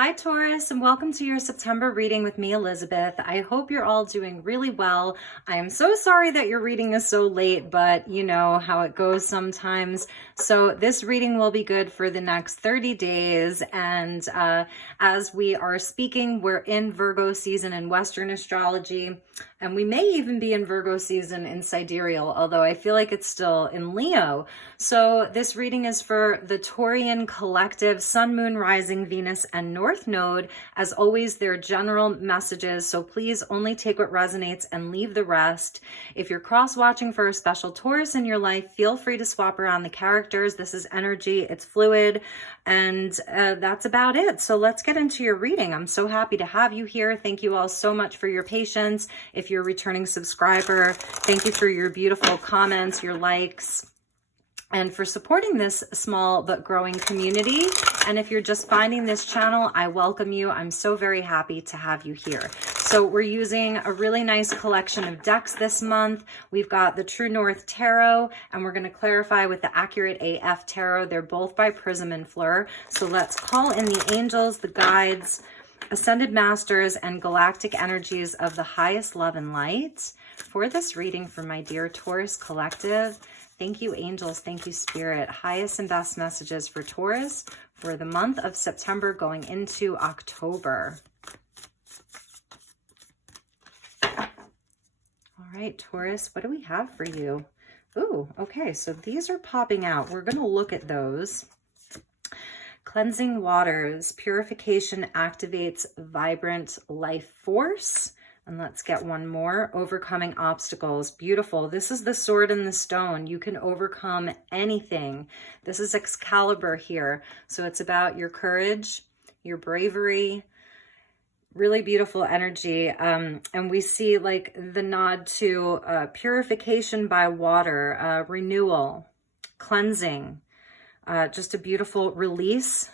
Hi Taurus, and welcome to your September reading with me, Elizabeth. I hope you're all doing really well. I am so sorry that your reading is so late, but you know how it goes sometimes. So this reading will be good for the next 30 days. And as we are speaking, we're in Virgo season in Western astrology, and we may even be in Virgo season in sidereal, although I feel like it's still in Leo. So this reading is for the Taurian collective, Sun, Moon, Rising, Venus, and North Node. As always, they're general messages, so please only take what resonates and leave the rest. If you're cross-watching for a special Taurus in your life, feel free to swap around the characters. This is energy, it's fluid, and that's about it. So let's get into your reading. I'm so happy to have you here. Thank you all so much for your patience. If you're a returning subscriber, thank you for your beautiful comments, your likes, and for supporting this small but growing community. And if you're just finding this channel, I welcome you. I'm so very happy to have you here. So we're using a really nice collection of decks this month. We've got the True North Tarot, and we're going to clarify with the Accurate AF Tarot. They're both by Prism and Fleur. So let's call in the angels, the guides, ascended masters, and galactic energies of the highest love and light for this reading for my dear Taurus collective. Thank you, angels. Thank you, spirit. Highest and best messages for Taurus for the month of September going into October. All right, Taurus, what do we have for you? Ooh, okay, so these are popping out. We're going to look at those. Cleansing waters, purification activates vibrant life force. And let's get one more. Overcoming obstacles. Beautiful. This is the sword and the stone. You can overcome anything. This is Excalibur here. So it's about your courage, your bravery, really beautiful energy. And we see like the nod to purification by water, renewal, cleansing, just a beautiful release.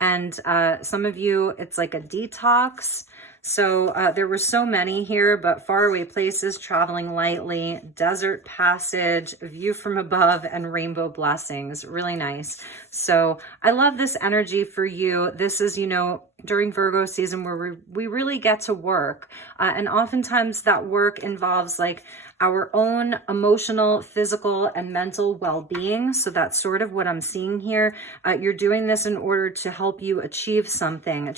And some of you, it's like a detox. So there were so many here, but faraway places, traveling lightly, desert passage, view from above, and rainbow blessings. Really nice. So I love this energy for you. This is, you know, during Virgo season where we really get to work. And oftentimes that work involves like our own emotional, physical, and mental well-being. So that's sort of what I'm seeing here. You're doing this in order to help you achieve something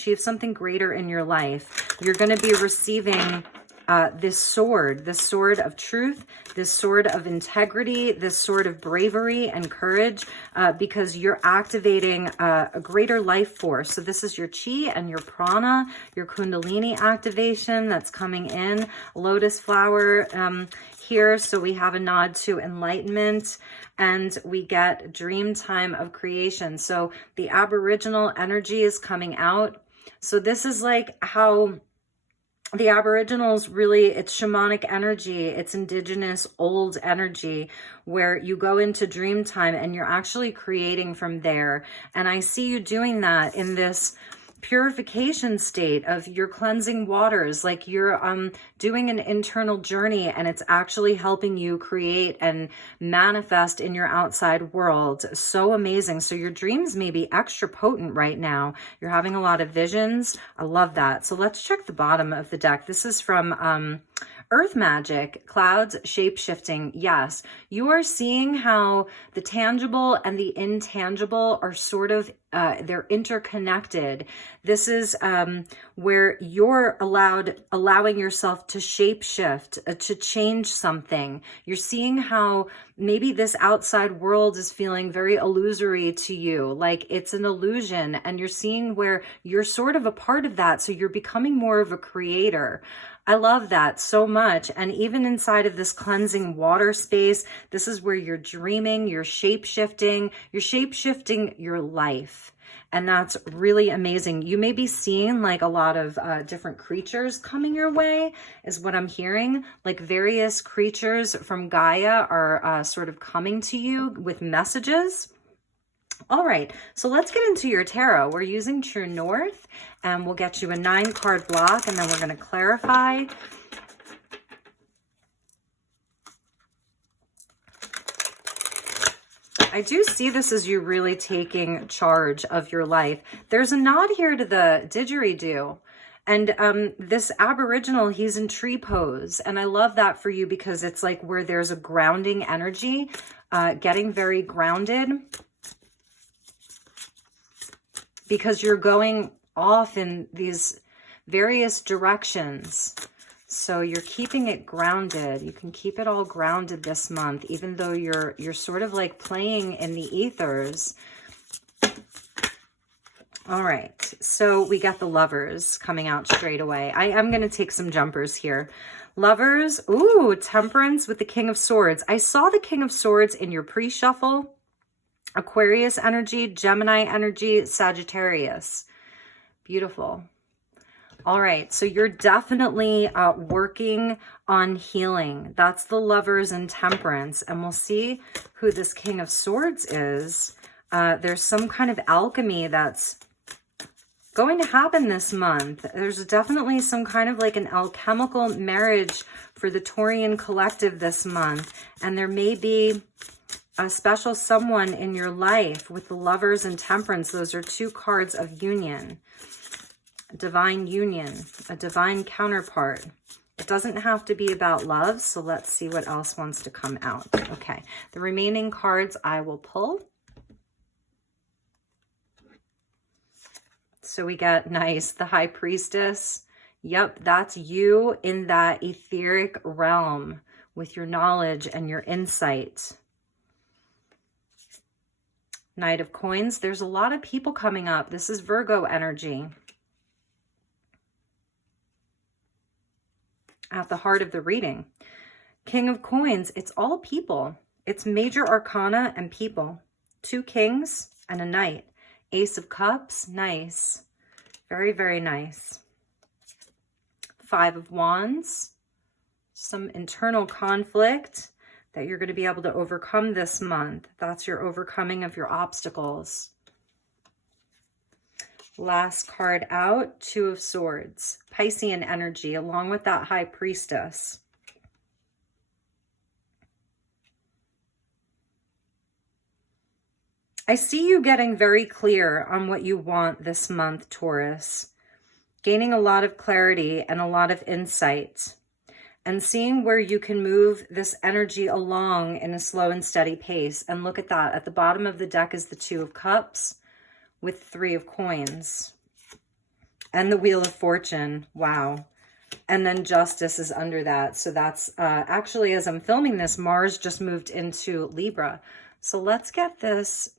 greater in your life. You're going to be receiving this sword of truth, this sword of integrity, this sword of bravery and courage, because you're activating a greater life force. So this is your chi and your prana, your kundalini activation that's coming in. Lotus flower here. So we have a nod to enlightenment, and we get dream time of creation. So the Aboriginal energy is coming out. So this is like how the Aboriginals really, it's shamanic energy, it's indigenous old energy where you go into dream time and you're actually creating from there. And I see you doing that in this purification state of your cleansing waters, like you're doing an internal journey, and it's actually helping you create and manifest in your outside world. So amazing. So your dreams may be extra potent right now. You're having a lot of visions. I love that. So let's check the bottom of the deck. This is from Earth Magic, Clouds, Shape-Shifting. Yes, you are seeing how the tangible and the intangible are sort of, they're interconnected. This is where you're allowing yourself to shape-shift, to change something. You're seeing how maybe this outside world is feeling very illusory to you, like it's an illusion, and you're seeing where you're sort of a part of that. So you're becoming more of a creator. I love that so much. And even inside of this cleansing water space, this is where you're dreaming, you're shape-shifting your life. And that's really amazing. You may be seeing like a lot of different creatures coming your way is what I'm hearing. Like various creatures from Gaia are sort of coming to you with messages. All right, so let's get into your tarot. We're using True North, and we'll get you a 9-card block, and then we're going to clarify. I do see this as you really taking charge of your life. There's a nod here to the didgeridoo. And this Aboriginal, he's in tree pose. And I love that for you because it's like where there's a grounding energy, getting very grounded. Because you're going off in these various directions. So you're keeping it grounded. You can keep it all grounded this month, even though you're sort of like playing in the ethers. All right, so we got the Lovers coming out straight away. I'm going to take some jumpers here. Lovers, ooh, Temperance with the King of Swords. I saw the King of Swords in your pre-shuffle. Aquarius energy, Gemini energy, Sagittarius. Beautiful. All right, so you're definitely working on healing. That's the Lovers and Temperance. And we'll see who this King of Swords is. There's some kind of alchemy that's going to happen this month. There's definitely some kind of like an alchemical marriage for the Taurian collective this month. And there may be a special someone in your life with the Lovers and Temperance. Those are two cards of union. Divine union, a divine counterpart. It doesn't have to be about love, so let's see what else wants to come out. Okay, the remaining cards I will pull. So we got, nice, the High Priestess. Yep, that's you in that etheric realm with your knowledge and your insight. Knight of Coins. There's a lot of people coming up. This is Virgo energy. At the heart of the reading. King of Coins, it's all people. It's major arcana and people. 2 kings and a knight. Ace of Cups, nice. Very, very nice. 5 of Wands. Some internal conflict that you're going to be able to overcome this month. That's your overcoming of your obstacles. Last card out, 2 of Swords. Piscean energy, along with that High Priestess. I see you getting very clear on what you want this month, Taurus. Gaining a lot of clarity and a lot of insight. And seeing where you can move this energy along in a slow and steady pace. And look at that. At the bottom of the deck is the 2 of Cups with 3 of Coins. And the Wheel of Fortune. Wow. And then Justice is under that. So that's actually, as I'm filming this, Mars just moved into Libra. So let's get this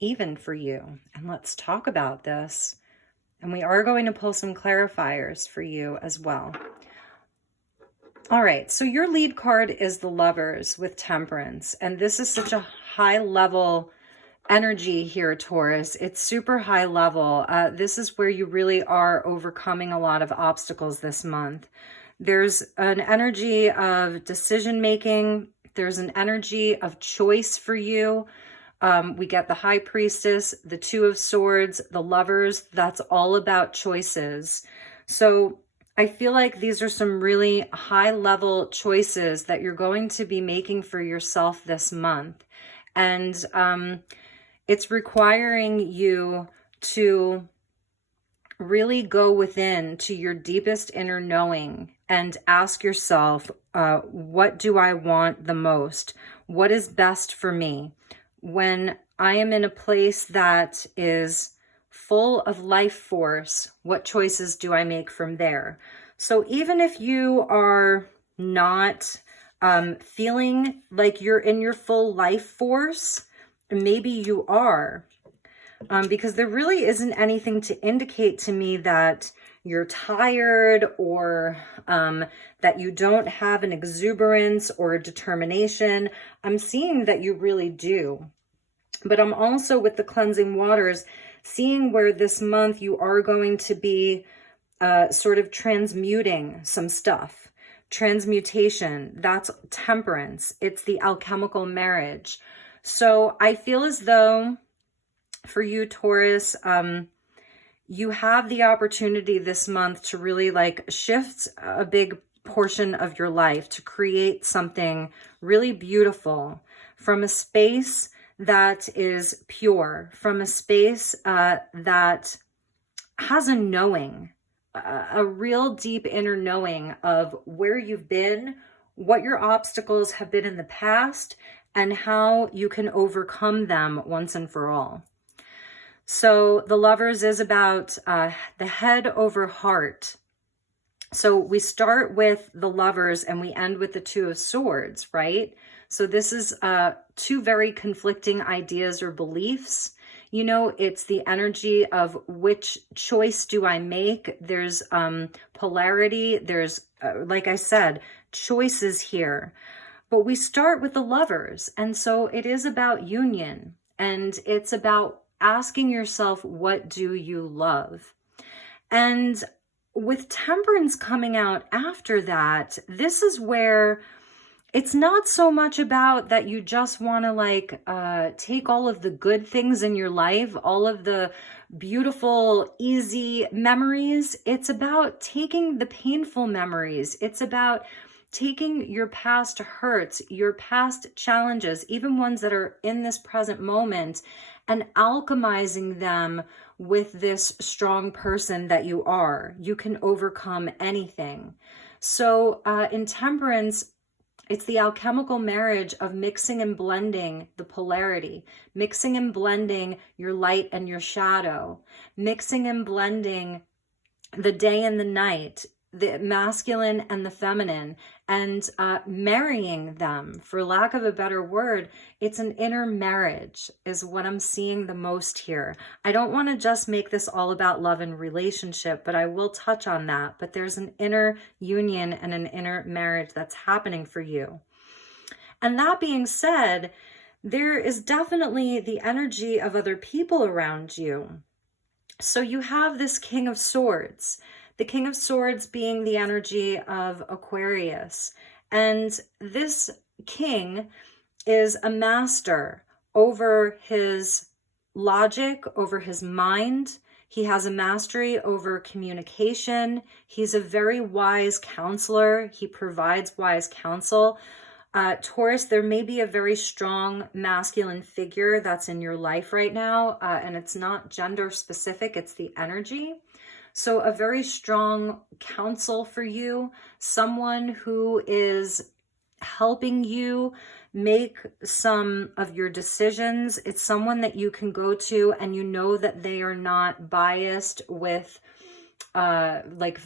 even for you. And let's talk about this. And we are going to pull some clarifiers for you as well. All right, so your lead card is the Lovers with Temperance. And this is such a high level energy here, Taurus. It's super high level. This is where you really are overcoming a lot of obstacles this month. There's an energy of decision making. There's an energy of choice for you. We get the High Priestess, the 2 of Swords, the Lovers. That's all about choices. So I feel like these are some really high level choices that you're going to be making for yourself this month. And it's requiring you to really go within to your deepest inner knowing and ask yourself, what do I want the most? What is best for me? When I am in a place that is full of life force, what choices do I make from there? So even if you are not feeling like you're in your full life force, maybe you are, because there really isn't anything to indicate to me that you're tired or that you don't have an exuberance or a determination. I'm seeing that you really do. But I'm also, with the cleansing waters, seeing where this month you are going to be sort of transmuting some stuff. Transmutation, that's Temperance. It's the alchemical marriage. So I feel as though for you, Taurus, you have the opportunity this month to really like shift a big portion of your life to create something really beautiful from a space that is pure, from a space that has a knowing, a real deep inner knowing of where you've been, what your obstacles have been in the past, and how you can overcome them once and for all. So the Lovers is about the head over heart. So we start with the Lovers and we end with the Two of Swords, right? So this is two very conflicting ideas or beliefs. You know, it's the energy of which choice do I make? There's polarity. There's, like I said, choices here. But we start with the Lovers. And so it is about union. And it's about asking yourself, what do you love? And with Temperance coming out after that, this is where it's not so much about that you just want to like take all of the good things in your life, all of the beautiful, easy memories. It's about taking the painful memories. It's about taking your past hurts, your past challenges, even ones that are in this present moment, and alchemizing them with this strong person that you are. You can overcome anything. So in Temperance, it's the alchemical marriage of mixing and blending the polarity, mixing and blending your light and your shadow, mixing and blending the day and the night, the masculine and the feminine, and marrying them, for lack of a better word. It's an inner marriage is what I'm seeing the most here. I don't want to just make this all about love and relationship, but I will touch on that. But there's an inner union and an inner marriage that's happening for you. And that being said, there is definitely the energy of other people around you. So you have this King of Swords. The King of Swords being the energy of Aquarius. And this king is a master over his logic, over his mind. He has a mastery over communication. He's a very wise counselor. He provides wise counsel. Taurus, there may be a very strong masculine figure that's in your life right now. And it's not gender specific, it's the energy. So a very strong counsel for you, someone who is helping you make some of your decisions. It's someone that you can go to and you know that they are not biased with like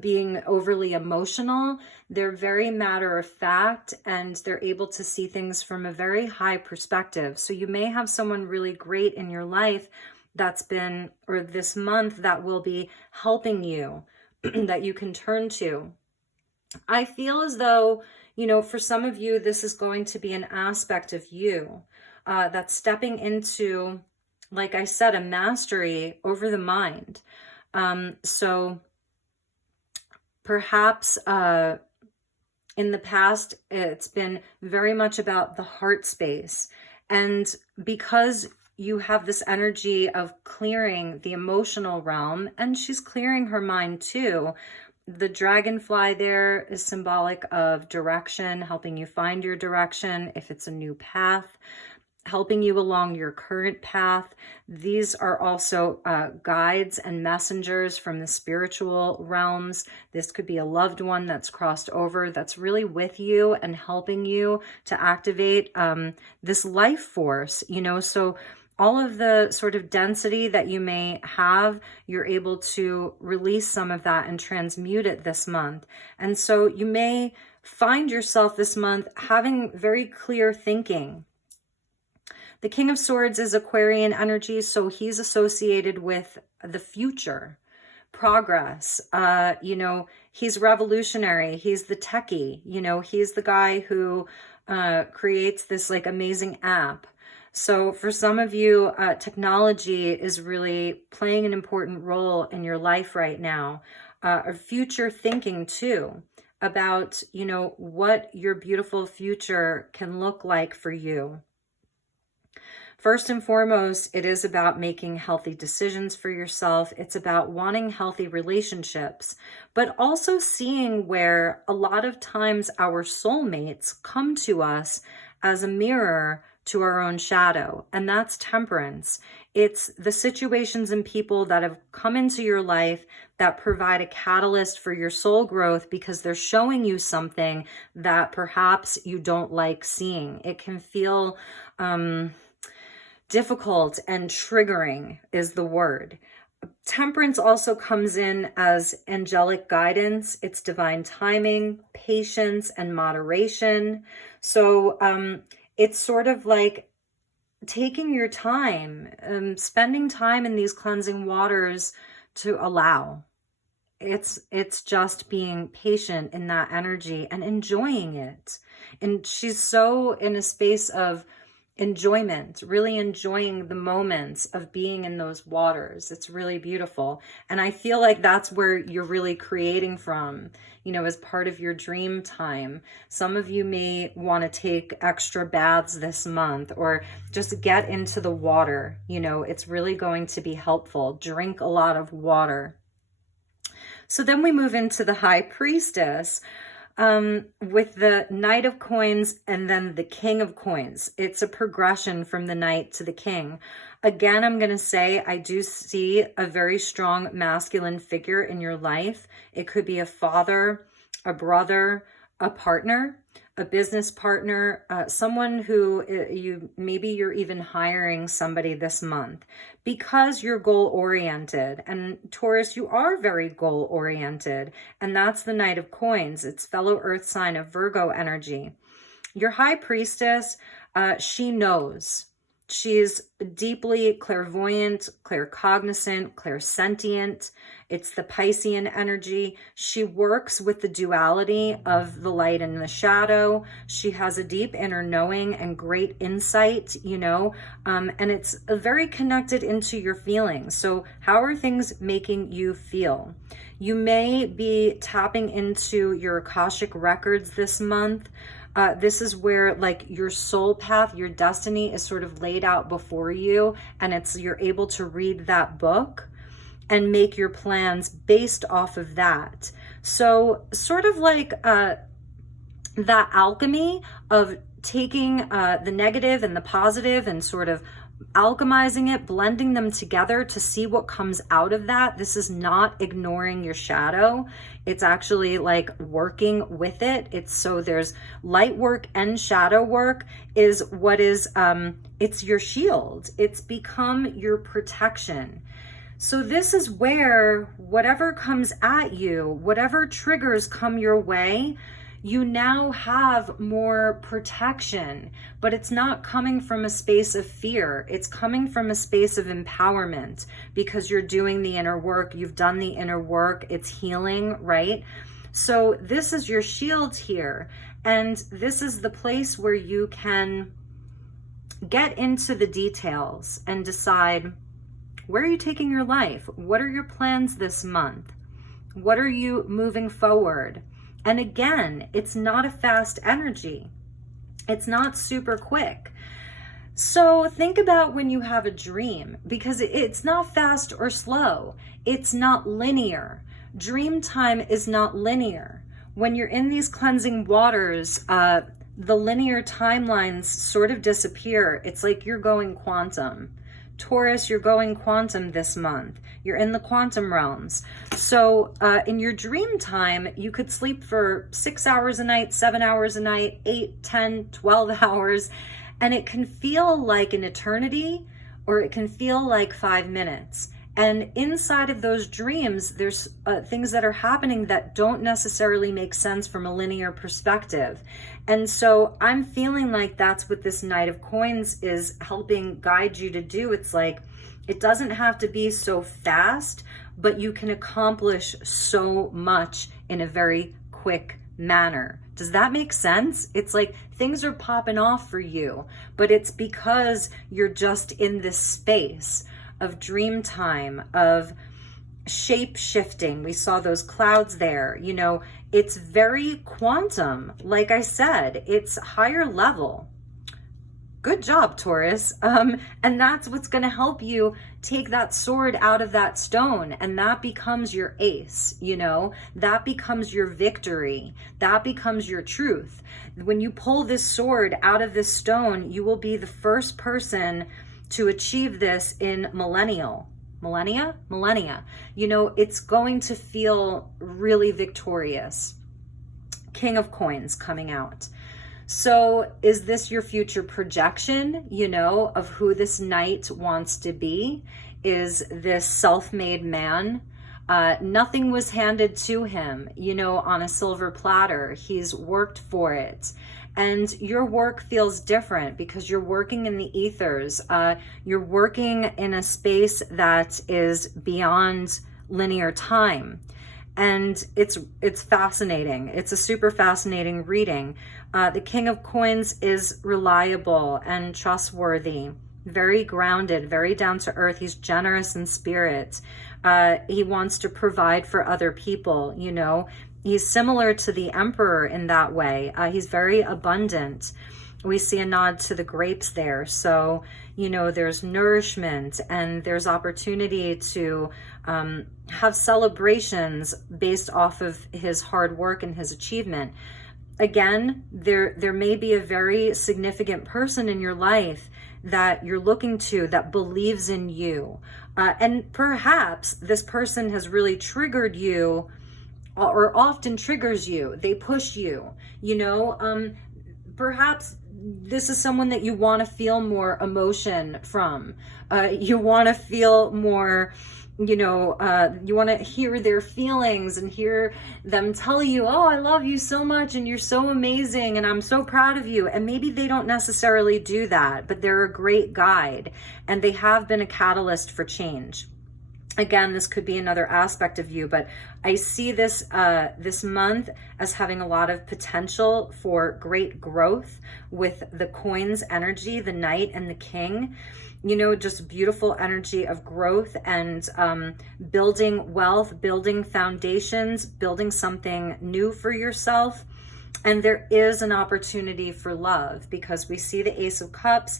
being overly emotional. They're very matter of fact and they're able to see things from a very high perspective. So you may have someone really great in your life that's been, or this month, that will be helping you, that you can turn to. I feel as though, you know, for some of you, this is going to be an aspect of you that's stepping into, like I said, a mastery over the mind. So perhaps in the past, it's been very much about the heart space. And because you have this energy of clearing the emotional realm, and she's clearing her mind too. The dragonfly there is symbolic of direction, helping you find your direction if it's a new path, helping you along your current path. These are also guides and messengers from the spiritual realms. This could be a loved one that's crossed over, that's really with you and helping you to activate this life force, you know. So all of the sort of density that you may have, you're able to release some of that and transmute it this month. And so you may find yourself this month having very clear thinking. The King of Swords is Aquarian energy, so he's associated with the future, progress. You know, he's revolutionary. He's the techie. You know, he's the guy who creates this like amazing app. So for some of you, technology is really playing an important role in your life right now. Or future thinking too, about, you know, what your beautiful future can look like for you. First and foremost, it is about making healthy decisions for yourself. It's about wanting healthy relationships, but also seeing where a lot of times our soulmates come to us as a mirror to our own shadow, and that's temperance. It's the situations and people that have come into your life that provide a catalyst for your soul growth because they're showing you something that perhaps you don't like seeing. It can feel difficult and triggering is the word. Temperance also comes in as angelic guidance. It's divine timing, patience, and moderation. So it's sort of like taking your time, spending time in these cleansing waters to allow. It's just being patient in that energy and enjoying it. And she's so in a space of enjoyment, really enjoying the moments of being in those waters. It's really beautiful. And I feel like that's where you're really creating from, you know, as part of your dream time. Some of you may want to take extra baths this month or just get into the water. You know, it's really going to be helpful. Drink a lot of water. So then we move into the High Priestess. With the Knight of Coins and then the King of Coins. It's a progression from the Knight to the King. Again, I'm going to say I do see a very strong masculine figure in your life. It could be a father, a brother, a partner, a business partner, someone who maybe you're even hiring somebody this month because you're goal-oriented. And Taurus, you are very goal-oriented, and that's the Knight of Coins. It's fellow earth sign of Virgo energy. Your High Priestess, she knows. She's deeply clairvoyant, claircognizant, clairsentient. It's the Piscean energy. She works with the duality of the light and the shadow. She has a deep inner knowing and great insight, you know, and it's very connected into your feelings. So how are things making you feel? You may be tapping into your Akashic records this month. This is where like your soul path, your destiny is sort of laid out before you, and you're able to read that book and make your plans based off of that. So sort of like that alchemy of taking the negative and the positive and sort of alchemizing it, blending them together to see what comes out of that. This is not ignoring your shadow. It's actually like working with it. It's so there's light work and shadow work is what is, it's your shield. It's become your protection. So this is where whatever comes at you, whatever triggers come your way, you now have more protection, but it's not coming from a space of fear. It's coming from a space of empowerment because you're doing the inner work. You've done the inner work. It's healing, right? So this is your shield here. And this is the place where you can get into the details and decide, where are you taking your life? What are your plans this month? What are you moving forward? And again, it's not a fast energy. It's not super quick. So think about when you have a dream, because it's not fast or slow. It's not linear. Dream time is not linear. When you're in these cleansing waters, the linear timelines sort of disappear. It's like you're going quantum. Taurus, you're going quantum this month. You're in the quantum realms. So in your dream time, you could sleep for 6 hours a night, 7 hours a night, 8, 10, 12 hours, and it can feel like an eternity, or it can feel like 5 minutes. And inside of those dreams, there's things that are happening that don't necessarily make sense from a linear perspective. And so I'm feeling like that's what this Knight of Coins is helping guide you to do. It's like, it doesn't have to be so fast, but you can accomplish so much in a very quick manner. Does that make sense? It's like things are popping off for you, but it's because you're just in this space of dream time, of shape shifting. We saw those clouds there. You know, it's very quantum. Like I said, it's higher level. Good job, Taurus. And that's what's going to help you take that sword out of that stone. And that becomes your ace, you know, that becomes your victory. That becomes your truth. When you pull this sword out of this stone, you will be the first person to achieve this in millennia. You know, it's going to feel really victorious. King of Coins coming out. So is this your future projection, you know, of who this knight wants to be? Is this self-made man? Nothing was handed to him, you know, on a silver platter. He's worked for it. And your work feels different because you're working in the ethers. You're working in a space that is beyond linear time. And it's fascinating. It's a super fascinating reading. The King of Coins is reliable and trustworthy, very grounded, very down to earth. He's generous in spirit. He wants to provide for other people, you know. He's similar to the Emperor in that way. He's very abundant. We see a nod to the grapes there. So, you know, there's nourishment and there's opportunity to have celebrations based off of his hard work and his achievement. Again, there may be a very significant person in your life that you're looking to that believes in you. And perhaps this person has really triggered you or often triggers you. They push you, you know, perhaps this is someone that you want to feel more emotion from. You want to feel more, you know, you want to hear their feelings and hear them tell you, oh, I love you so much and you're so amazing and I'm so proud of you. And maybe they don't necessarily do that, but they're a great guide and they have been a catalyst for change. Again, this could be another aspect of you, but I see this this month as having a lot of potential for great growth with the coins energy, the Knight and the King. You know, just beautiful energy of growth and building wealth, building foundations, building something new for yourself. And there is an opportunity for love because we see the Ace of Cups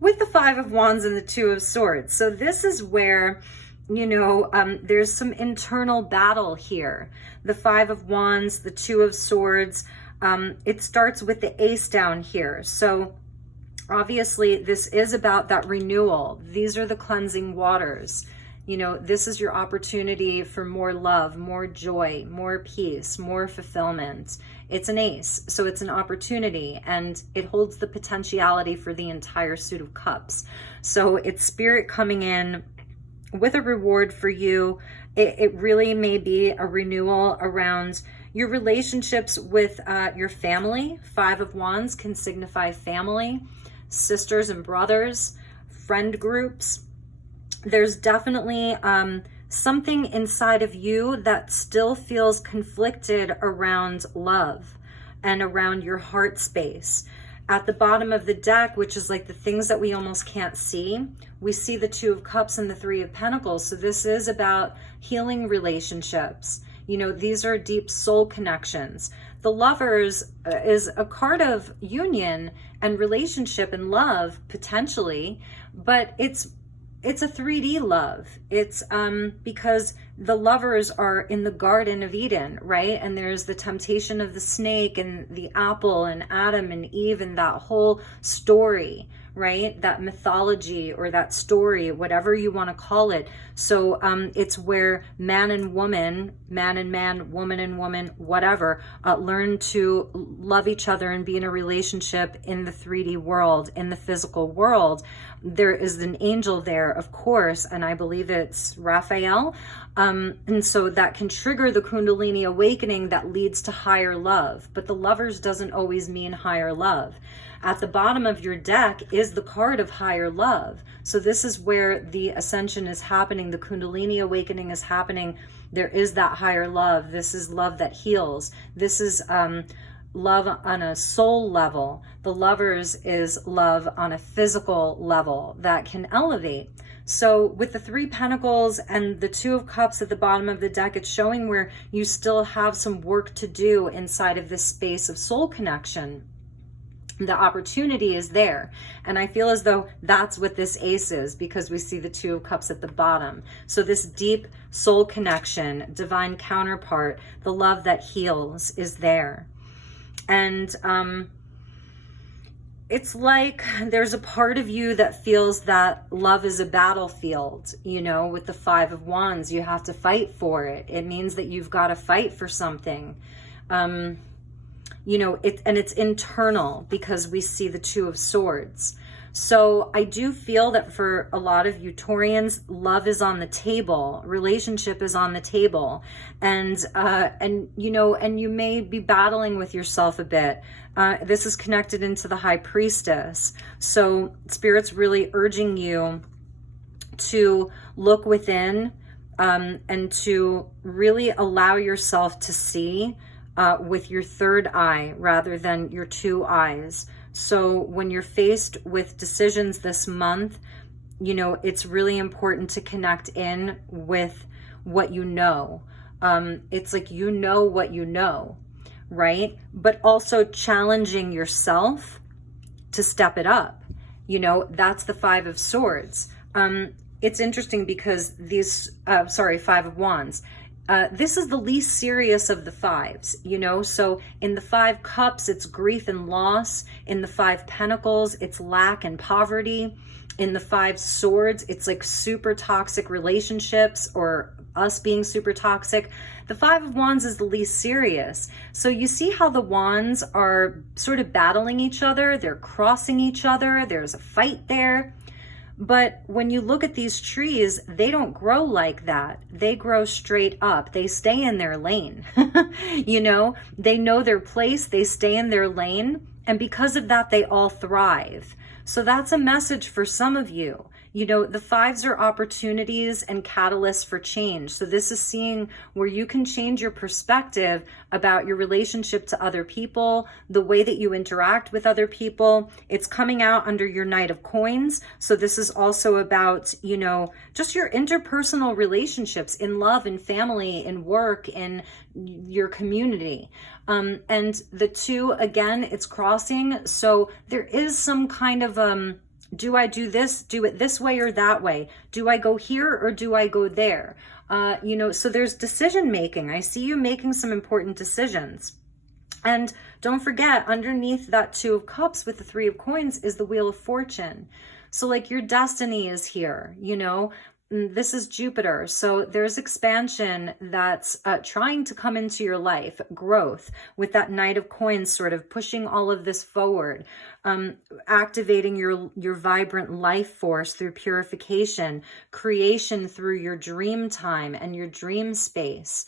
with the Five of Wands and the Two of Swords. So this is where, you know, there's some internal battle here. The Five of Wands, the Two of Swords, it starts with the Ace down here. So obviously this is about that renewal. These are the cleansing waters. You know, this is your opportunity for more love, more joy, more peace, more fulfillment. It's an ace, so it's an opportunity, and it holds the potentiality for the entire suit of cups. So it's spirit coming in with a reward for you. It really may be a renewal around your relationships with your family. Five of Wands can signify family, sisters and brothers, friend groups. There's definitely something inside of you that still feels conflicted around love and around your heart space. At the bottom of the deck, which is like the things that we almost can't see, we see the Two of Cups and the Three of Pentacles. So this is about healing relationships. You know, these are deep soul connections. The Lovers is a card of union and relationship and love, potentially, but it's a 3D love. It's because the Lovers are in the Garden of Eden, right? And there's the temptation of the snake and the apple and Adam and Eve and that whole story, right? That mythology or that story, whatever you want to call it. So it's where man and woman, man and man, woman and woman, whatever, learn to love each other and be in a relationship in the 3D world, in the physical world. There is an angel there, of course, and I believe it's Raphael. And so that can trigger the Kundalini awakening that leads to higher love. But the Lovers doesn't always mean higher love. At the bottom of your deck is the card of higher love. So this is where the ascension is happening. The Kundalini awakening is happening. There is that higher love. This is love that heals. This is love on a soul level. The Lovers is love on a physical level that can elevate. So with the Three Pentacles and the Two of Cups at the bottom of the deck, it's showing where you still have some work to do inside of this space of soul connection. The opportunity is there. And I feel as though that's what this ace is, because we see the Two of Cups at the bottom. So this deep soul connection, divine counterpart, the love that heals is there. And it's like there's a part of you that feels that love is a battlefield, you know, with the Five of Wands. You have to fight for it. It means that you've got to fight for something. You know, it's internal, because we see the Two of Swords. So I do feel that for a lot of you Taurians, love is on the table, relationship is on the table, and you know, and you may be battling with yourself a bit. This is connected into the High Priestess. So Spirit's really urging you to look within, and to really allow yourself to see with your third eye rather than your two eyes. So when you're faced with decisions this month, you know, it's really important to connect in with what you know. It's like, you know what you know, right? But also challenging yourself to step it up. You know, that's the Five of Swords. It's interesting because these, Five of Wands. This is the least serious of the fives, you know, so in the Five Cups, it's grief and loss. In the Five Pentacles, it's lack and poverty. In the Five Swords, it's like super toxic relationships, or us being super toxic. The Five of Wands is the least serious. So you see how the wands are sort of battling each other. They're crossing each other. There's a fight there. But when you look at these trees, they don't grow like that. They grow straight up. They stay in their lane. You know, they know their place. They stay in their lane. And because of that, they all thrive. So that's a message for some of you. You know, the fives are opportunities and catalysts for change. So this is seeing where you can change your perspective about your relationship to other people, the way that you interact with other people. It's coming out under your Knight of Coins. So this is also about, you know, just your interpersonal relationships in love, in family, in work, in your community. And the two, again, it's crossing. So there is some kind of, do I do this, do it this way or that way? Do I go here or do I go there? You know, so there's decision making. I see you making some important decisions. And don't forget, underneath that Two of Cups with the Three of Coins is the Wheel of Fortune. So like your destiny is here, you know. This is Jupiter. So there's expansion that's trying to come into your life, growth with that Knight of Coins sort of pushing all of this forward, activating your vibrant life force through purification, creation through your dream time and your dream space.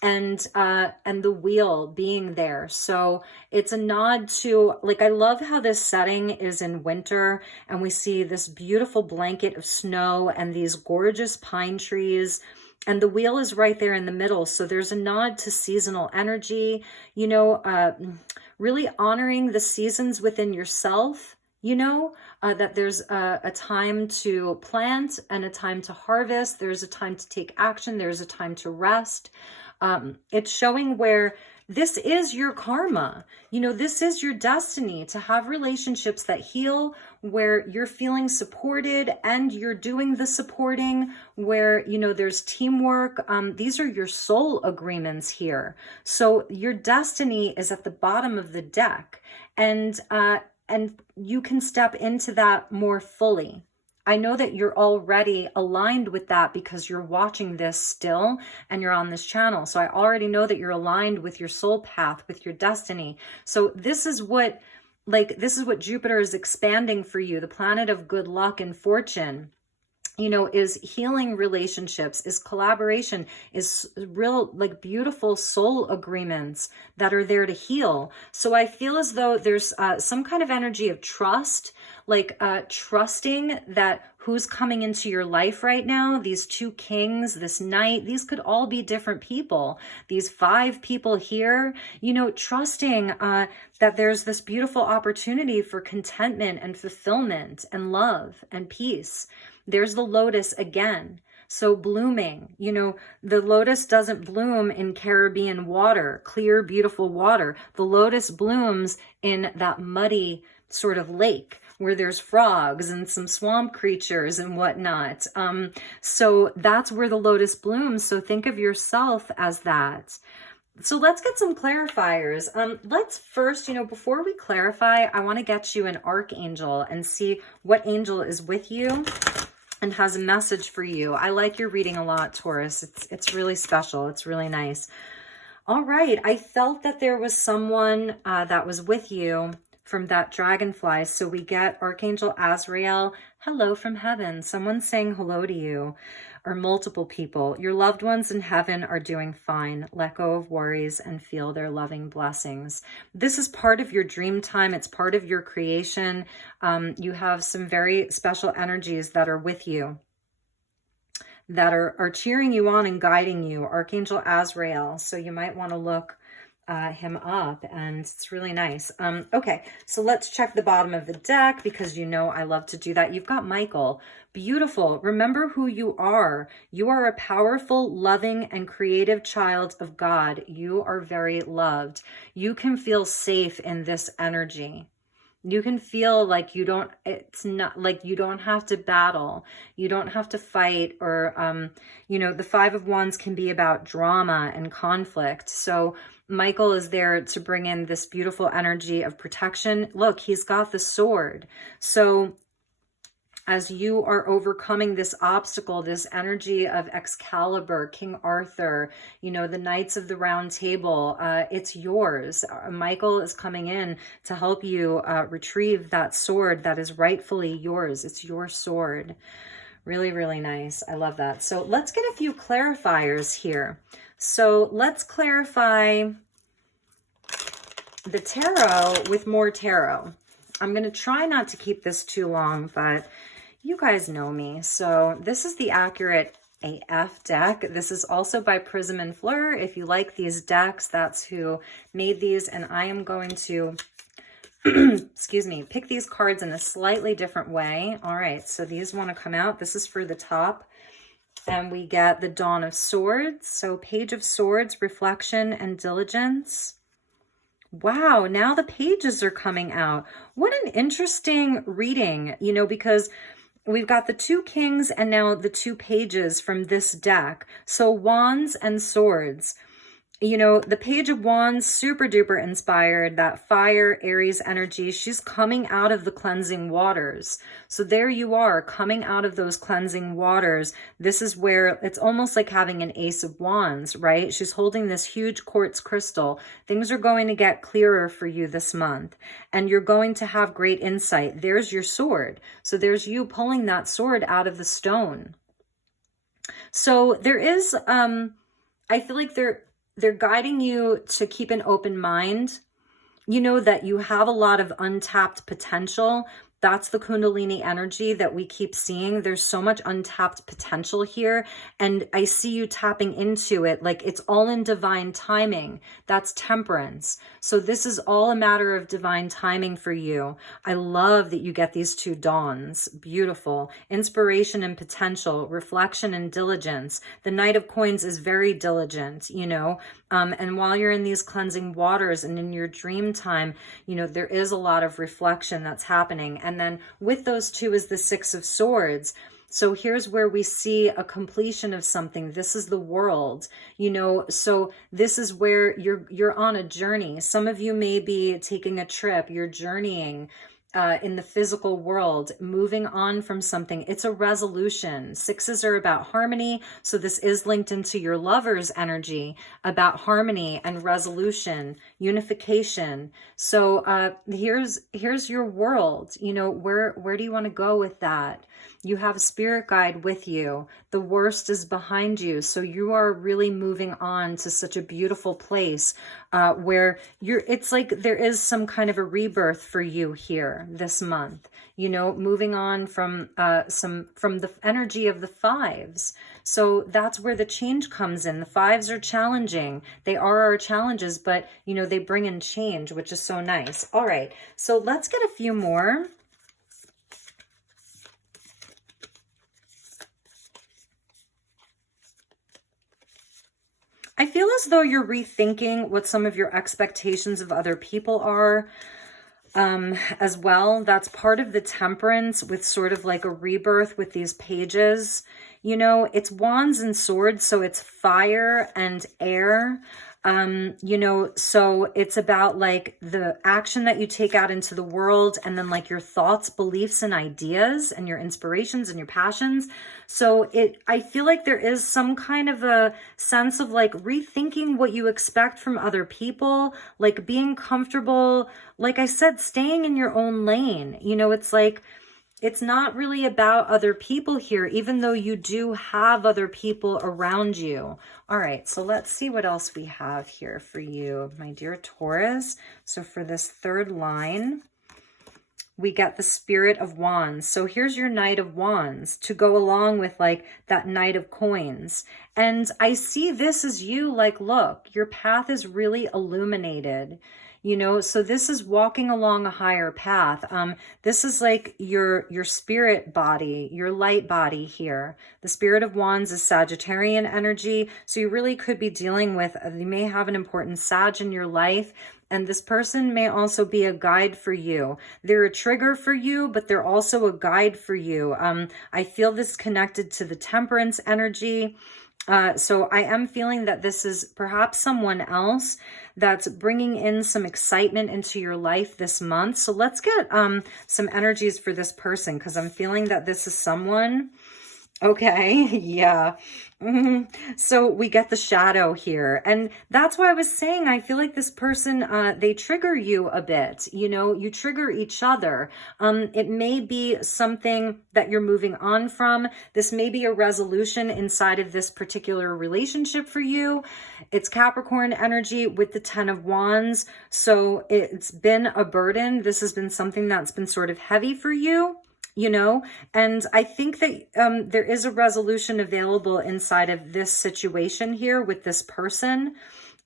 And the wheel being there. So it's a nod to, like, I love how this setting is in winter and we see this beautiful blanket of snow and these gorgeous pine trees, and the wheel is right there in the middle. So there's a nod to seasonal energy, you know, really honoring the seasons within yourself. You know, that there's a time to plant and a time to harvest. There's a time to take action. There's a time to rest. It's showing where this is your karma. You know, this is your destiny, to have relationships that heal, where you're feeling supported and you're doing the supporting, where, you know, there's teamwork. These are your soul agreements here. So your destiny is at the bottom of the deck, and you can step into that more fully. I know that you're already aligned with that because you're watching this still and you're on this channel. So I already know that you're aligned with your soul path, with your destiny. So this is what Jupiter is expanding for you, the planet of good luck and fortune. You know, is healing relationships, is collaboration, is real, like, beautiful soul agreements that are there to heal. So I feel as though there's some kind of energy of trust, like trusting that who's coming into your life right now, these two kings, this knight, these could all be different people. These five people here, you know, trusting that there's this beautiful opportunity for contentment and fulfillment and love and peace. There's the Lotus again. So blooming, you know, the lotus doesn't bloom in Caribbean water, clear, beautiful water. The lotus blooms in that muddy sort of lake where there's frogs and some swamp creatures and whatnot. So that's where the lotus blooms. So think of yourself as that. So let's get some clarifiers. Let's first, you know, before we clarify, I want to get you an archangel and see what angel is with you and has a message for you. I like your reading a lot, Taurus. It's really special. It's really nice. All right. I felt that there was someone that was with you from that dragonfly. So we get Archangel Azrael, hello from heaven. Someone's saying hello to you, or multiple people. Your loved ones in heaven are doing fine. Let go of worries and feel their loving blessings. This is part of your dream time. It's part of your creation. You have some very special energies that are with you, that are cheering you on and guiding you. Archangel Azrael. So you might want to look him up, and it's really nice. Okay, so let's check the bottom of the deck, because you know I love to do that. You've got Michael. Beautiful. Remember who you are. You are a powerful, loving, and creative child of God. You are very loved. You can feel safe in this energy. You can feel like you don't, it's not like you don't have to battle. You don't have to fight, or, you know, the Five of Wands can be about drama and conflict. So Michael is there to bring in this beautiful energy of protection. Look, he's got the sword. So as you are overcoming this obstacle, this energy of Excalibur, King Arthur, you know, the Knights of the Round Table, it's yours. Michael is coming in to help you retrieve that sword that is rightfully yours. It's your sword. Really, really nice. I love that. So let's get a few clarifiers here. So let's clarify the tarot with more tarot. I'm going to try not to keep this too long, but you guys know me. So this is the Accurate AF deck. This is also by Prism and Fleur. If you like these decks, that's who made these. And I am going to, excuse me, pick these cards in a slightly different way. All right, so these want to come out. This is for the top. And we get the Dawn of Swords. So Page of Swords, Reflection and Diligence. Wow, now the pages are coming out. What an interesting reading, you know, because we've got the two kings and now the two pages from this deck. So Wands and Swords. You know, the Page of Wands, super duper inspired, that fire, Aries energy. She's coming out of the cleansing waters. So there you are, coming out of those cleansing waters. This is where it's almost like having an Ace of Wands, right? She's holding this huge quartz crystal. Things are going to get clearer for you this month, and you're going to have great insight. There's your sword. So there's you pulling that sword out of the stone. So there is, I feel like they're guiding you to keep an open mind. You know that you have a lot of untapped potential. That's the Kundalini energy that we keep seeing. There's so much untapped potential here. And I see you tapping into it. Like it's all in divine timing. That's Temperance. So this is all a matter of divine timing for you. I love that you get these two dawns. Beautiful. Inspiration and potential, reflection and diligence. The Knight of Coins is very diligent, you know. And while you're in these cleansing waters and in your dream time, you know, there is a lot of reflection that's happening. And then with those two is the Six of Swords. So here's where we see a completion of something. This is the world, you know, so this is where you're on a journey. Some of you may be taking a trip, you're journeying in the physical world, moving on from something. It's a resolution. Sixes are about harmony. So this is linked into your lover's energy, about harmony and resolution, unification. So here's your world. You know, where do you want to go with that? You have a spirit guide with you. The worst is behind you. So you are really moving on to such a beautiful place where it's like there is some kind of a rebirth for you here this month, you know, moving on from the energy of the fives. So that's where the change comes in. The fives are challenging. They are our challenges, but you know, they bring in change, which is so nice. All right. So let's get a few more. I feel as though you're rethinking what some of your expectations of other people are as well. That's part of the Temperance with sort of like a rebirth with these pages. You know, it's wands and swords, so it's fire and air. You know, so it's about like the action that you take out into the world, and then like your thoughts, beliefs, and ideas, and your inspirations and your passions. So I feel like there is some kind of a sense of like rethinking what you expect from other people, like being comfortable, like I said, staying in your own lane. You know, it's like, it's not really about other people here, even though you do have other people around you. All right, so let's see what else we have here for you, my dear Taurus. So for this third line, we get the Spirit of Wands. So here's your Knight of Wands to go along with like that Knight of Coins. And I see this as you like, look, your path is really illuminated. You know, so this is walking along a higher path. This is like your spirit body, your light body here. The Spirit of Wands is Sagittarian energy. So you really could be dealing with, you may have an important Sag in your life. And this person may also be a guide for you. They're a trigger for you, but they're also a guide for you. I feel this connected to the Temperance energy. So I am feeling that this is perhaps someone else that's bringing in some excitement into your life this month. So let's get some energies for this person, because I'm feeling that this is someone. Okay, yeah. So we get the shadow here. And that's why I was saying, I feel like this person, they trigger you a bit. You know, you trigger each other. It may be something that you're moving on from. This may be a resolution inside of this particular relationship for you. It's Capricorn energy with the 10 of Wands. So it's been a burden. This has been something that's been sort of heavy for you. You know, and I think that there is a resolution available inside of this situation here with this person.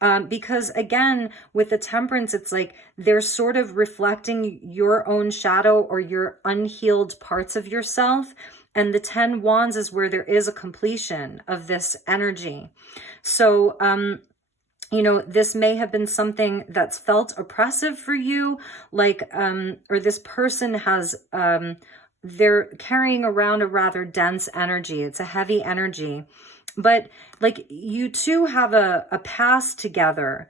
Because again, with the Temperance, it's like they're sort of reflecting your own shadow or your unhealed parts of yourself. And the 10 Wands is where there is a completion of this energy. So, you know, this may have been something that's felt oppressive for you, like, or this person has, they're carrying around a rather dense energy. It's a heavy energy, but like you two have a past together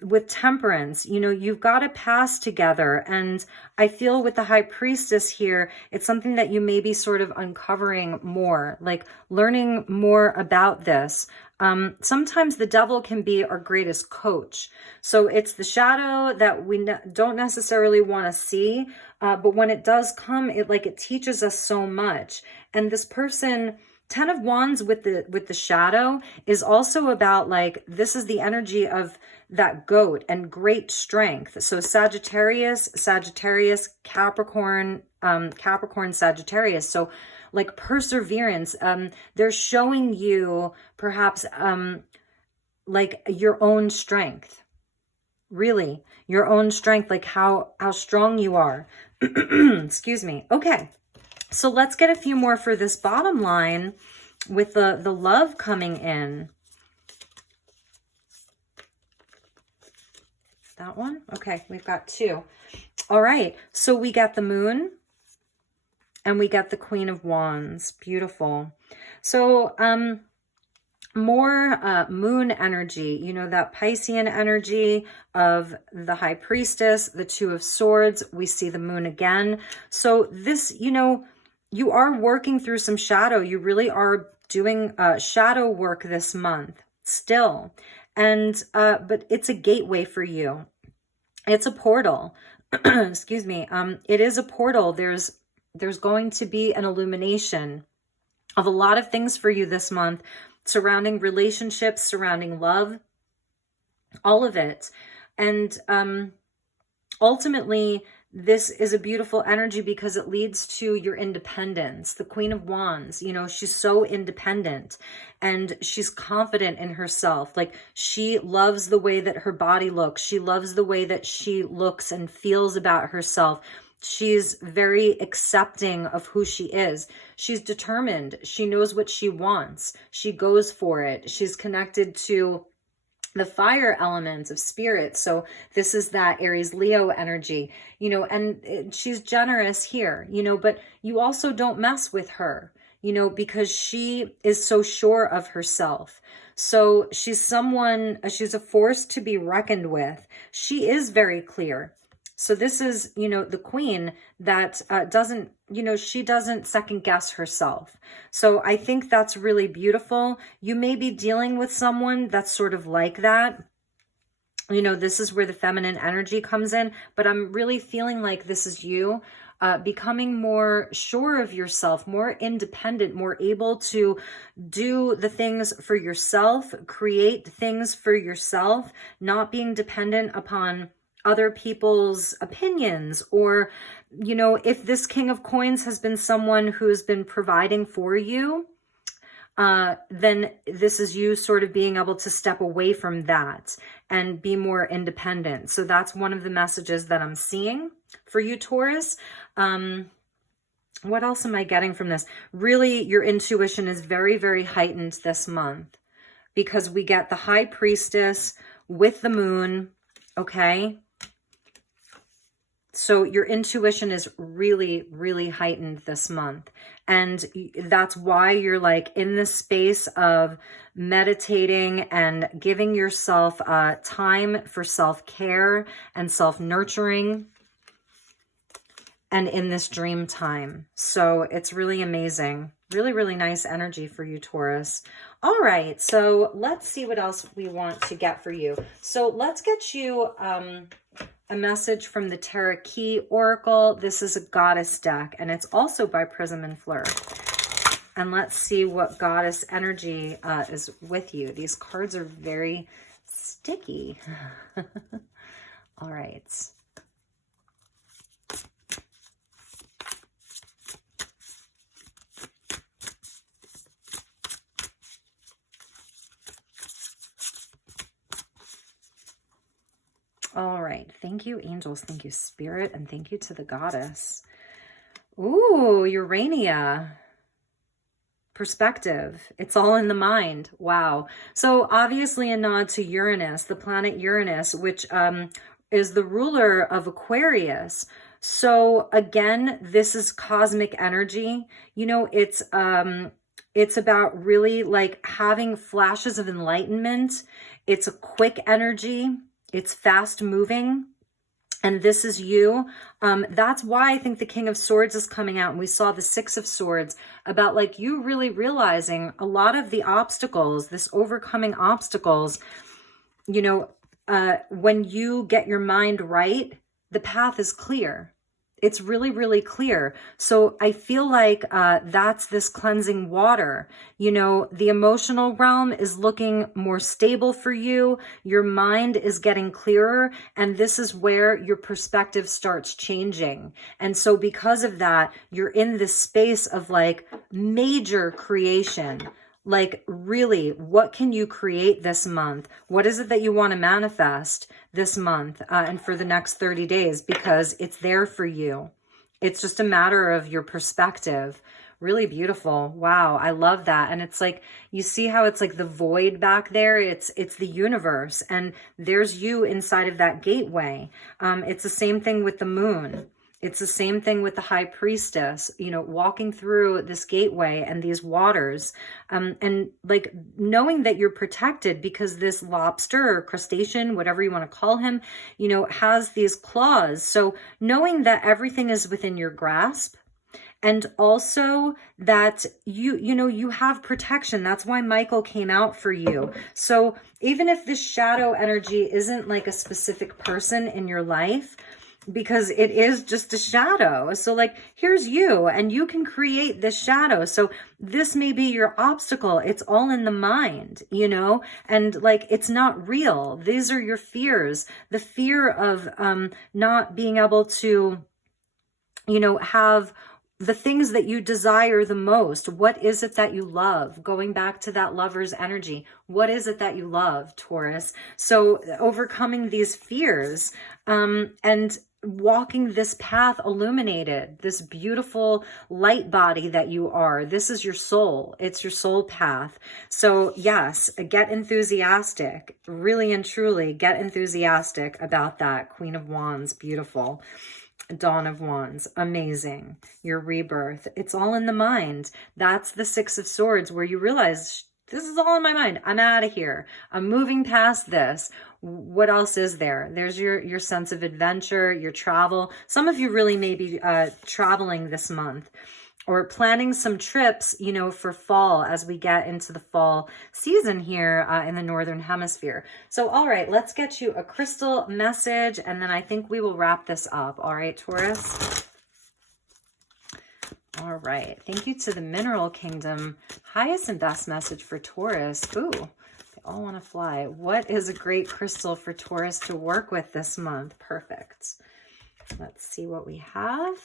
with Temperance. You know, you've got a past together. And I feel with the High Priestess here, it's something that you may be sort of uncovering more, like learning more about this. Sometimes the devil can be our greatest coach. So it's the shadow that we don't necessarily want to see. But when it does come, it teaches us so much. And this person, 10 of Wands with the shadow, is also about like, this is the energy of that goat and great strength. So Sagittarius, Capricorn, Sagittarius. So like perseverance. They're showing you perhaps like your own strength. Really, your own strength, like how strong you are. Excuse me. Okay, so let's get a few more for this bottom line with the love coming in. That one? Okay, we've got two. All right, so we got the Moon and we got the Queen of Wands. Beautiful. So, more moon energy, you know, that Piscean energy of the High Priestess, the Two of Swords. We see the moon again. So this, you know, you are working through some shadow. You really are doing shadow work this month still. And, but it's a gateway for you. It's a portal. Excuse me. It is a portal. There's going to be an illumination of a lot of things for you this month, surrounding relationships, surrounding love, all of it. And ultimately, this is a beautiful energy because it leads to your independence. The Queen of Wands, you know, she's so independent and she's confident in herself. Like, she loves the way that her body looks. She loves the way that she looks and feels about herself. She's very accepting of who she is. She's determined. She knows what she wants. She goes for it. She's connected to the fire element of spirit. So this is that Aries Leo energy, you know, and she's generous here, you know, but you also don't mess with her, you know, because she is so sure of herself. So she's someone, she's a force to be reckoned with. She is very clear. So this is, you know, the queen that doesn't, you know, she doesn't second guess herself. So I think that's really beautiful. You may be dealing with someone that's sort of like that. You know, this is where the feminine energy comes in, but I'm really feeling like this is you. Becoming more sure of yourself, more independent, more able to do the things for yourself, create things for yourself, not being dependent upon other people's opinions. Or, you know, if this King of Coins has been someone who's been providing for you, then this is you sort of being able to step away from that and be more independent. So that's one of the messages that I'm seeing for you, Taurus. What else am I getting from this? Really, your intuition is very, very heightened this month because we get the High Priestess with the moon, okay? So your intuition is really, really heightened this month. And that's why you're like in this space of meditating and giving yourself time for self-care and self-nurturing, and in this dream time. So it's really amazing. Really, really nice energy for you, Taurus. All right, so let's see what else we want to get for you. So let's get you a message from the Tarot Key Oracle. This is a goddess deck, and it's also by Prism and Fleur. And let's see what goddess energy is with you. These cards are very sticky. All right. All right. Thank you, angels. Thank you, spirit. And thank you to the goddess. Ooh, Urania. Perspective. It's all in the mind. Wow. So obviously a nod to Uranus, the planet Uranus, which is the ruler of Aquarius. So again, this is cosmic energy. You know, it's about really like having flashes of enlightenment. It's a quick energy. It's fast moving. And this is you. That's why I think the King of Swords is coming out. And we saw the Six of Swords about like you really realizing a lot of the obstacles, this overcoming obstacles, you know, when you get your mind right, the path is clear. It's really, really clear. So I feel like that's this cleansing water. You know, the emotional realm is looking more stable for you. Your mind is getting clearer. And this is where your perspective starts changing. And so because of that, you're in this space of like major creation. Like really, what can you create this month? What is it that you want to manifest this month and for the next 30 days? Because it's there for you. It's just a matter of your perspective. Really beautiful. Wow, I love that. And it's like, you see how it's like the void back there? It's the universe. And there's you inside of that gateway. It's the same thing with the moon. It's the same thing with the High Priestess, you know, walking through this gateway and these waters, and like knowing that you're protected because this lobster or crustacean, whatever you want to call him, you know, has these claws. So knowing that everything is within your grasp, and also that you know, you have protection. That's why Michael came out for you. So even if this shadow energy isn't like a specific person in your life, because it is just a shadow. So like, here's you, and you can create this shadow. So this may be your obstacle. It's all in the mind, you know, and like, it's not real. These are your fears. The fear of not being able to, you know, have the things that you desire the most. What is it that you love? Going back to that lover's energy. What is it that you love, Taurus? So overcoming these fears, and walking this path illuminated, this beautiful light body that you are. This is your soul. It's your soul path. So yes, get enthusiastic, really and truly get enthusiastic about that. Queen of Wands, beautiful. Dawn of Wands, amazing. Your rebirth, it's all in the mind. That's the Six of Swords, where you realize, this is all in my mind. I'm out of here. I'm moving past this. What else is there? There's your sense of adventure, your travel. Some of you really may be traveling this month, or planning some trips, you know, for fall as we get into the fall season here in the Northern Hemisphere. So, all right, let's get you a crystal message, and then I think we will wrap this up. All right, Taurus? All right. Thank you to the Mineral Kingdom. Highest and best message for Taurus. Ooh, they all want to fly. What is a great crystal for Taurus to work with this month? Perfect. Let's see what we have.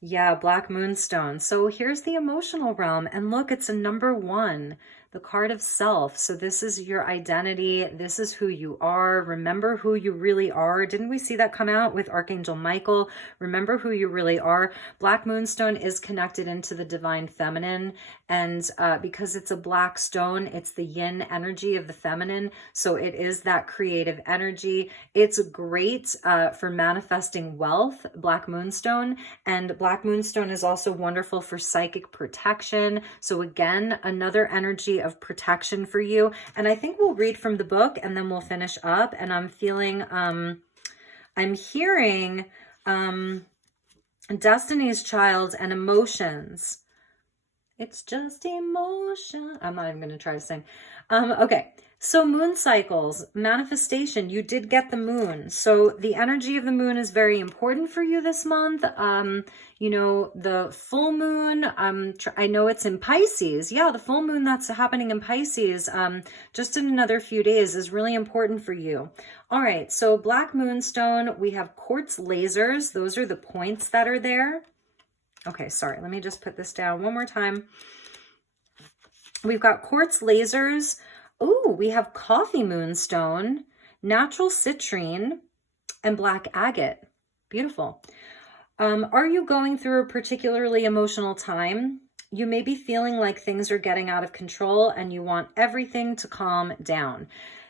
Yeah, Black Moonstone. So here's the emotional realm. And look, it's a number 1, the card of self. So this is your identity. This is who you are. Remember who you really are. Didn't we see that come out with Archangel Michael? Remember who you really are. Black Moonstone is connected into the divine feminine. And because it's a black stone, it's the yin energy of the feminine. So it is that creative energy. It's great for manifesting wealth, Black Moonstone. And Black Moonstone is also wonderful for psychic protection. So again, another energy of protection for you. And I think we'll read from the book and then we'll finish up. And I'm feeling, I'm hearing Destiny's Child and Emotions. It's just emotion. I'm not even going to try to sing. Okay. So moon cycles, manifestation, you did get the moon. So the energy of the moon is very important for you this month. You know, the full moon, I know it's in Pisces. Yeah, the full moon that's happening in Pisces just in another few days is really important for you. All right, so Black Moonstone, we have quartz lasers. Those are the points that are there. Okay, sorry, let me just put this down one more time. We've got quartz lasers. Oh, we have coffee moonstone, natural citrine, and black agate. Beautiful. Are you going through a particularly emotional time? You may be feeling like things are getting out of control and you want everything to calm down.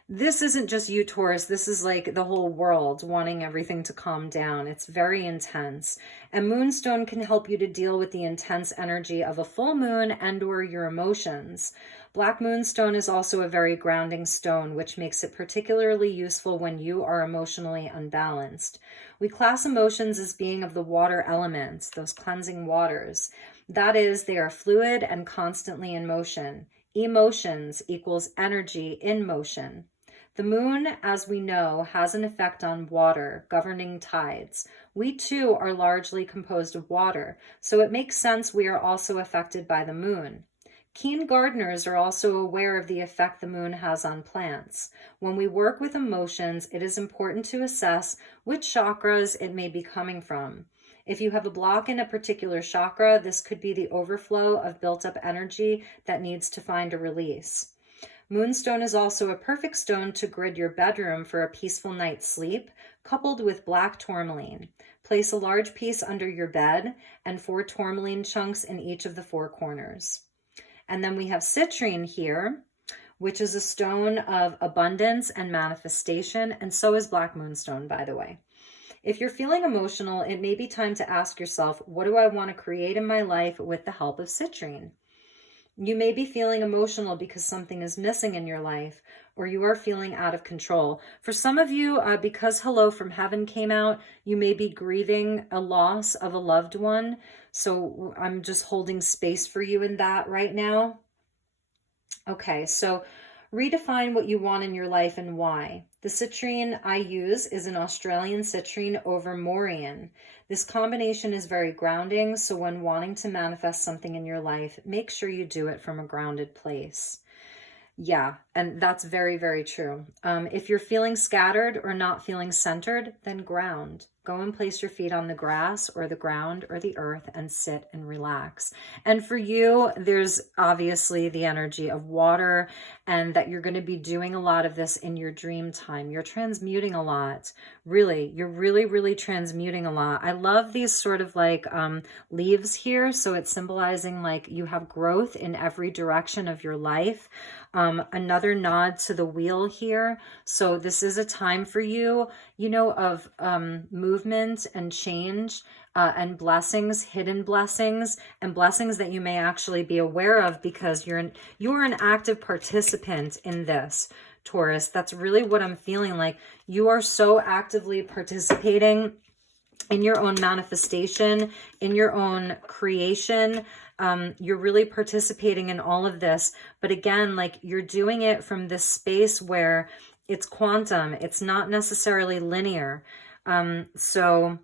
This isn't just you, Taurus. This is like the whole world wanting everything to calm down. It's very intense. And Moonstone can help you to deal with the intense energy of a full moon and or your emotions. Black Moonstone is also a very grounding stone, which makes it particularly useful when you are emotionally unbalanced. We class emotions as being of the water elements, those cleansing waters. That is, they are fluid and constantly in motion. Emotions equals energy in motion. The moon, as we know, has an effect on water, governing tides. We too are largely composed of water, so it makes sense we are also affected by the moon. Keen gardeners are also aware of the effect the moon has on plants. When we work with emotions, it is important to assess which chakras it may be coming from. If you have a block in a particular chakra, this could be the overflow of built-up energy that needs to find a release. Moonstone is also a perfect stone to grid your bedroom for a peaceful night's sleep, coupled with black tourmaline. Place a large piece under your bed and 4 tourmaline chunks in each of the 4 corners. And then we have citrine here, which is a stone of abundance and manifestation, and so is Black Moonstone, by the way. If you're feeling emotional, it may be time to ask yourself, what do I want to create in my life with the help of citrine? You may be feeling emotional because something is missing in your life, or you are feeling out of control. For some of you, because Hello from Heaven came out, you may be grieving a loss of a loved one. So I'm just holding space for you in that right now. Okay, so redefine what you want in your life and why. The citrine I use is an Australian citrine over Morian. This combination is very grounding, so when wanting to manifest something in your life, make sure you do it from a grounded place. Yeah, And that's very, very true. If you're feeling scattered or not feeling centered, then ground. Go and place your feet on the grass or the ground or the earth and sit and relax. And for you, there's obviously the energy of water, and that you're going to be doing a lot of this in your dream time. You're transmuting a lot. Really, you're really, really transmuting a lot. I love these sort of like leaves here. So it's symbolizing like you have growth in every direction of your life. Another nod to the wheel here. So this is a time for you, you know, of movement and change and blessings, hidden blessings, and blessings that you may actually be aware of because you're an active participant in this, Taurus. That's really what I'm feeling like. You are so actively participating in your own manifestation, in your own creation. You're really participating in all of this. But again, like you're doing it from this space where it's quantum. It's not necessarily linear. So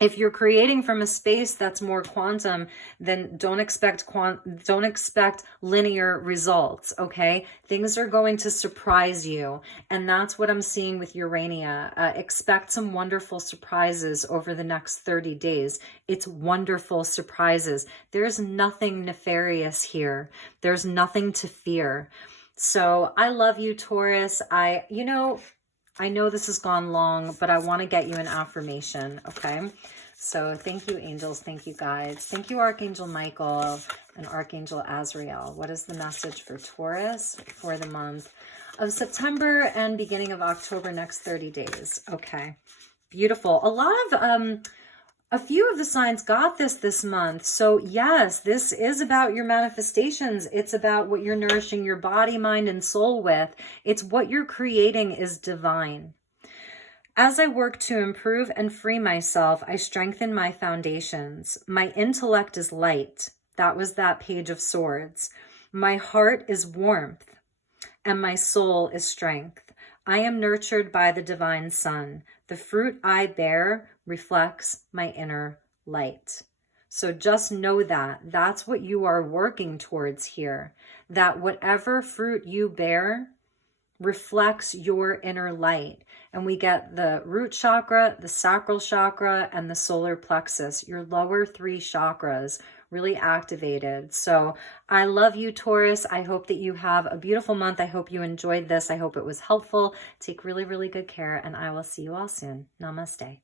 if you're creating from a space that's more quantum, then don't expect linear results, okay? Things are going to surprise you, and that's what I'm seeing with Urania. Expect some wonderful surprises over the next 30 days. It's wonderful surprises. There's nothing nefarious here. There's nothing to fear. So I love you, Taurus. I know this has gone long, but I want to get you an affirmation, okay? So thank you, angels. Thank you, guides. Thank you, Archangel Michael and Archangel Azrael. What is the message for Taurus for the month of September and beginning of October, next 30 days? Okay, beautiful. A few of the signs got this month. So yes, this is about your manifestations. It's about what you're nourishing your body, mind, and soul with. It's what you're creating is divine. As I work to improve and free myself, I strengthen my foundations. My intellect is light. That was that Page of Swords. My heart is warmth, and my soul is strength. I am nurtured by the divine sun. The fruit I bear reflects my inner light. So just know that that's what you are working towards here, that whatever fruit you bear reflects your inner light. And we get the root chakra, the sacral chakra, and the solar plexus, your lower 3 chakras really activated. So I love you, Taurus. I hope that you have a beautiful month. I hope you enjoyed this. I hope it was helpful. Take really, really good care, and I will see you all soon. Namaste.